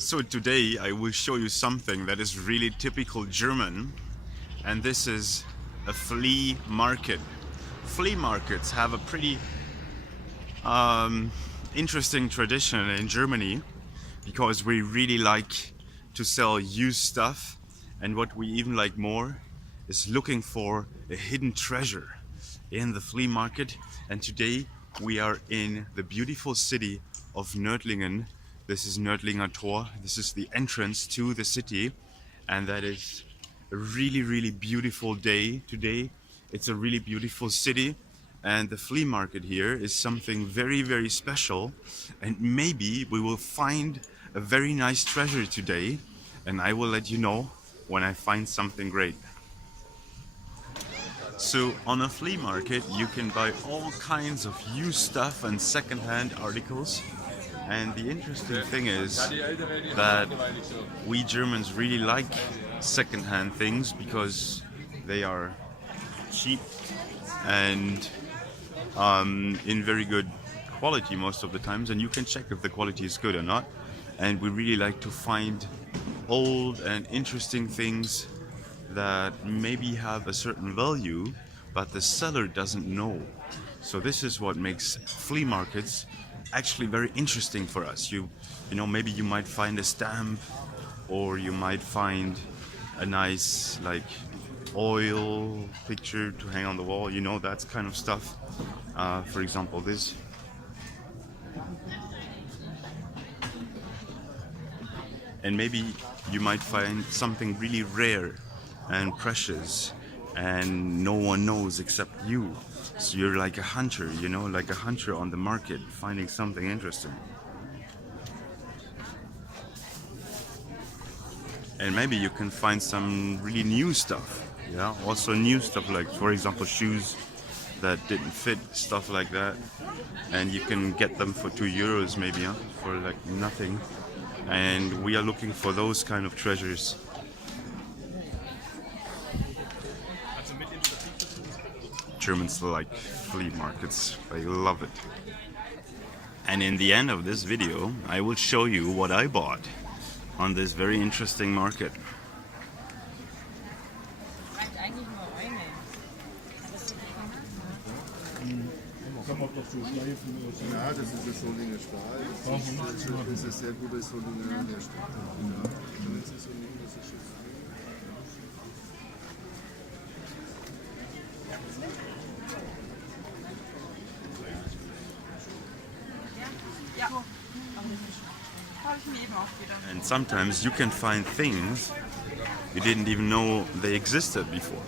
So today I will show you something that is really typical German, and this is a flea market. Flea markets have a pretty interesting tradition in Germany because we really like to sell used stuff, and what we even like more is looking for a hidden treasure in the flea market. And today we are in the beautiful city of Nördlingen. This is Nördlinger Tor. This is the entrance to the city, and that is a really beautiful day today. It's a really beautiful city, and the flea market here is something very special, and maybe we will find a very nice treasure today, and I will let you know when I find something great. So on a flea market you can buy all kinds of used stuff and second-hand articles. And the interesting thing is that we Germans really like second-hand things because they are cheap and in very good quality most of the times, and you can check if the quality is good or not. And we really like to find old and interesting things that maybe have a certain value, but the seller doesn't know. So this is what makes flea markets actually very interesting for us. You know, maybe you might find a stamp, or you might find a nice like oil picture to hang on the wall, you know, that kind of stuff. For example, this. And maybe you might find something really rare and precious and no one knows except you. So you're like a hunter, you know, like a hunter on the market, finding something interesting. And maybe you can find some really new stuff, yeah, also new stuff, like for example shoes that didn't fit, stuff like that, and you can get them for €2 maybe, huh? For like nothing. And we are looking for those kind of treasures. Germans like flea markets, they love it. And in the end of this video I will show you what I bought on this very interesting market. Ja, das ist das Solinger Stahl. Das ist sehr gutes Solinger Stahl. And sometimes you can find things you didn't even know they existed before.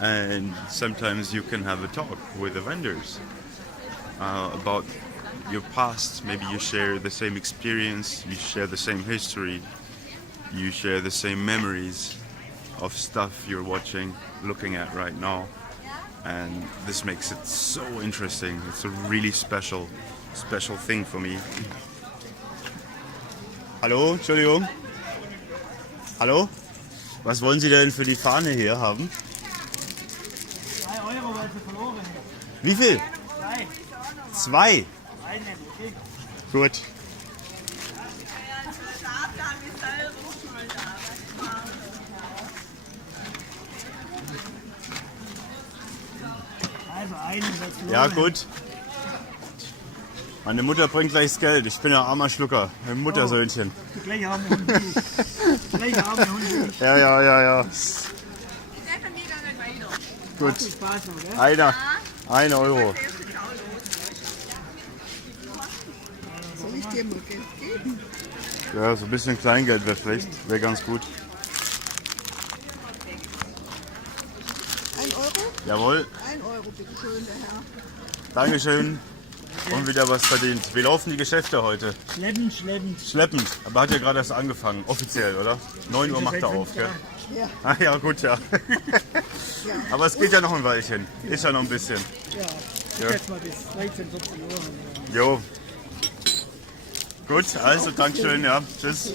And sometimes you can have a talk with the vendors about your past. Maybe you share the same experience, you share the same history, you share the same memories of stuff you're watching, looking at right now. And this makes it so interesting. It's a really special thing for me. Hallo, Entschuldigung. Hallo? Was wollen Sie denn für die Fahne hier haben? 3 Euro, weil sie verloren. Wie viel? 2. 2? Okay. Gut. Also einen, weil es verloren. Ja, gut. Meine Mutter bringt gleich das Geld. Ich bin ein armer Schlucker. Ein Muttersöhnchen. Die gleiche arme Hund wie ich. Die gleiche arme Hund wie ich. Ja. Gut. Viel Spaß noch, gell? 1 Euro. Soll ich dir mal Geld geben? Ja, so ein bisschen Kleingeld wäre schlecht. Wäre ganz gut. 1 Euro? Jawohl. 1 Euro, bitte schön, der Herr. Dankeschön. Und wieder was verdient. Wie laufen die Geschäfte heute? Schleppend. Schleppend. Aber hat ja gerade erst angefangen. Offiziell, oder? 9 Uhr macht er auf, gell? Ja. Ah ja, gut, ja. Aber es geht ja noch ein Weilchen. Ist ja noch ein bisschen. Ja, ich schätze mal bis 13, 14 Uhr. Jo. Gut, also Dankeschön, ja. Tschüss.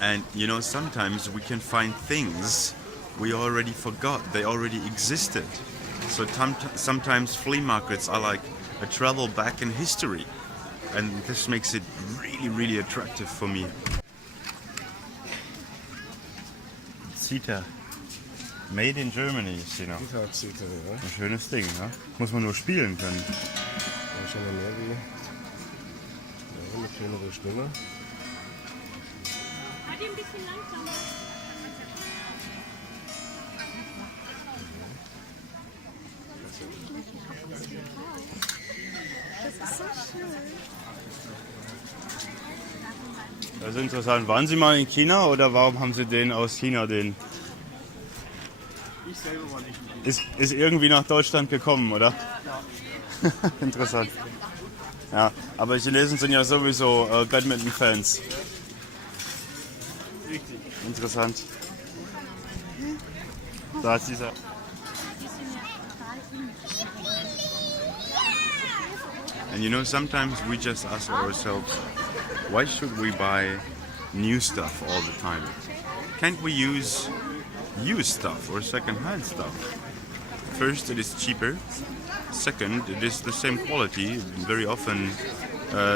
And you know, sometimes we can find things we already forgot, they already existed. So sometimes flea markets are like a travel back in history. And this makes it really, really attractive for me. Zita. Made in Germany, you know. Zita, ja. Ein schönes Ding, ne? Muss man nur spielen können. Ja, schon mal mehr wie eine kleinere Stimme. Hat ihn ein bisschen langsamer. Das ist so schön. Das ist interessant. Waren Sie mal in China oder warum haben Sie den aus China den? Ich selber war nicht in China. Ist irgendwie nach Deutschland gekommen, oder? Ja. Interessant. Ja, aber Chinesen sind ja sowieso Badminton-Fans. Richtig. Interessant. Da ist dieser. And you know, sometimes we just ask ourselves, why should we buy new stuff all the time? Can't we use used stuff or second-hand stuff? First, it is cheaper. Second, it is the same quality. Very often,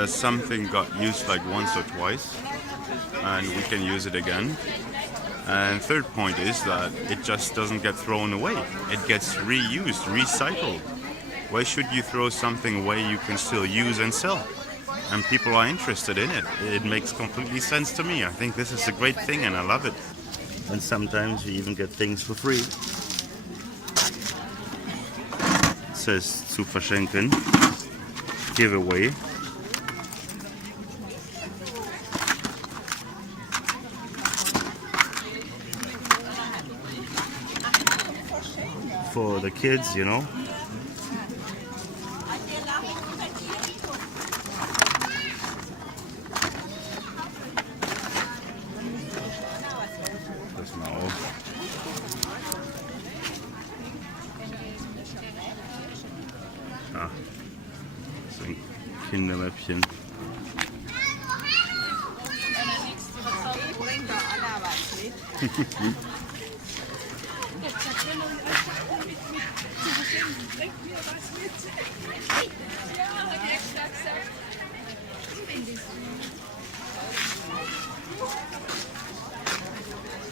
something got used like once or twice, and we can use it again. And third point is that it just doesn't get thrown away. It gets reused, recycled. Why should you throw something away you can still use and sell? And people are interested in it. It makes completely sense to me. I think this is a great thing and I love it. And sometimes you even get things for free. It says zu verschenken, give away. For the kids, you know. Das mal auf. Ah, so ein Kindermäppchen.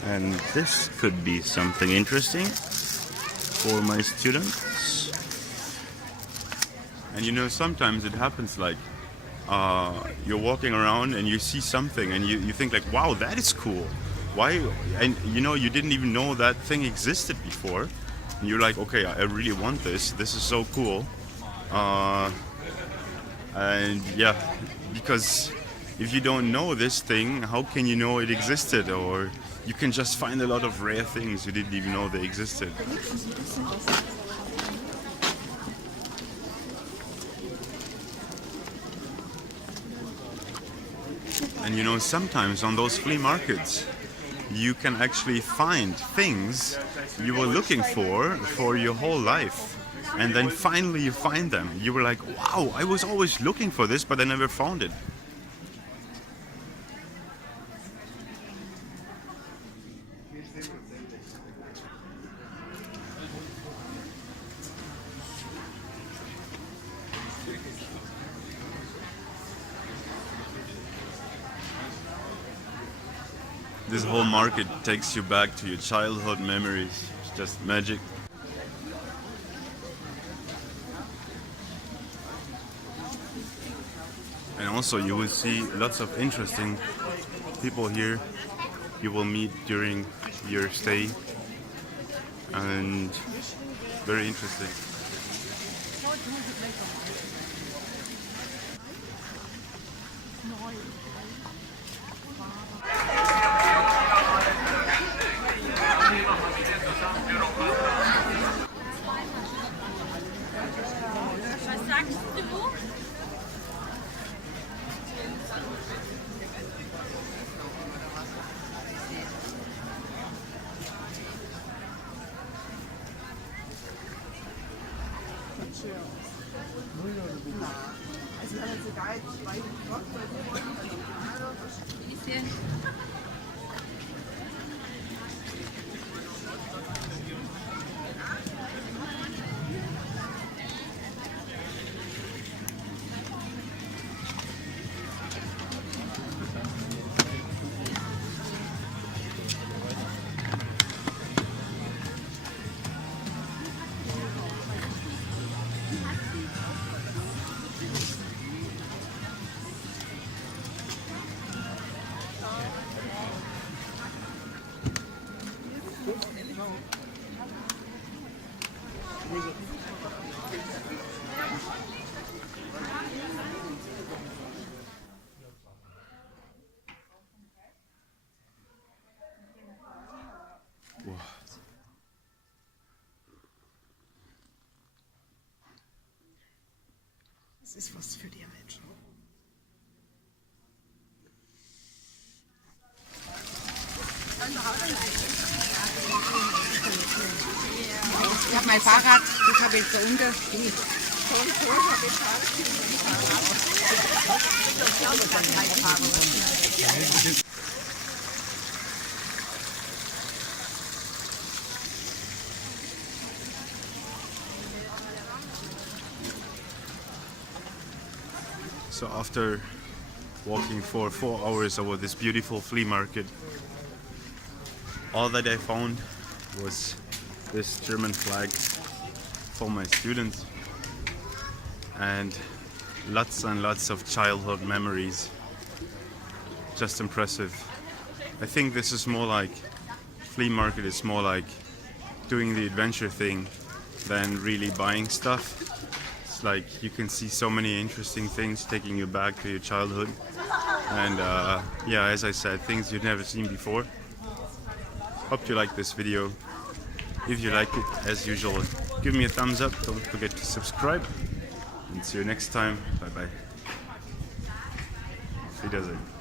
And this could be something interesting for my students. And you know, sometimes it happens like you're walking around and you see something and you think like, wow, that is cool. Why? And you know, you didn't even know that thing existed before. And you're like, okay, I really want this. This is so cool. And yeah, because if you don't know this thing, how can you know it existed? Or you can just find a lot of rare things you didn't even know they existed. And you know, sometimes on those flea markets, you can actually find things you were looking for your whole life. And then finally you find them. You were like, wow, I was always looking for this, but I never found it. This whole market takes you back to your childhood memories. It's just magic. And also you will see lots of interesting people here you will meet during your stay. And very interesting. Was sagst du? ist was für die Alte. Ich habe mein Fahrrad, das habe ich da unten. So after walking for 4 hours over this beautiful flea market, all that I found was this German flag for my students and lots of childhood memories. Just impressive. I think this is more like, flea market is more like doing the adventure thing than really buying stuff. It's like you can see so many interesting things taking you back to your childhood, and yeah, as I said, things you've never seen before. Hope you like this video. If you like it, as usual, give me a thumbs up, don't forget to subscribe, and see you next time. Bye bye. Auf Wiedersehen.